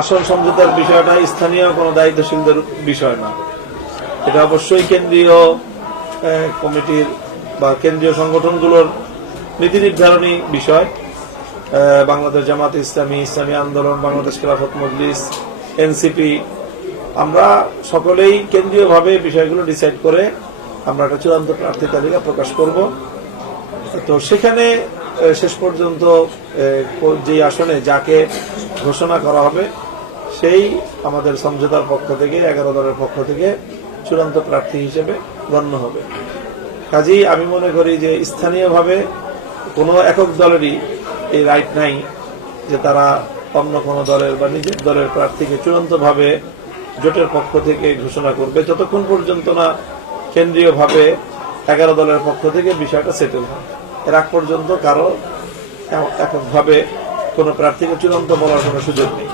আসন সমঝোতার বিষয়টা স্থানীয় কোনো দায়িত্বশীলদের বিষয় না, এটা অবশ্যই কেন্দ্রীয় কমিটির বা কেন্দ্রীয় সংগঠনগুলোর নীতি নির্ধারণী বিষয়। বাংলাদেশ জামাত ইসলামী, ইসলামী আন্দোলন, বাংলাদেশ খেলাফত মজলিস, এনসিপি, আমরা সকলেই কেন্দ্রীয়ভাবে বিষয়গুলো ডিসাইড করে আমরা একটা চূড়ান্ত প্রার্থী তালিকা প্রকাশ করব। তো সেখানে শেষ পর্যন্ত যে আসনে যাকে ঘোষণা করা হবে সেই আমাদের সমঝোতার পক্ষ থেকে 11 দলের পক্ষ থেকে চূড়ান্ত প্রার্থী হিসেবে গণ্য হবে। কাজেই আমি মনে করি যে স্থানীয়ভাবে কোনো একক দলেরই এই রাইট নাই যে তারা অন্য কোনো দলের বা নিজের দলের প্রার্থীকে চূড়ান্তভাবে জোটের পক্ষ থেকে ঘোষণা করবে, যতক্ষণ পর্যন্ত না কেন্দ্রীয়ভাবে 11 দলের পক্ষ থেকে বিষয়টা সেটেল হয়। এর আগ পর্যন্ত কারো এককভাবে কোনো প্রার্থীকে চূড়ান্ত বলার কোনো সুযোগ নেই।